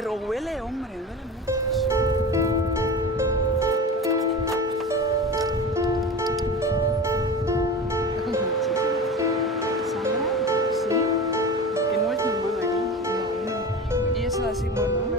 Pero huele, hombre, huele mucho. Sandra, sí, que no es normal aquí. No, no. Y es así, bueno.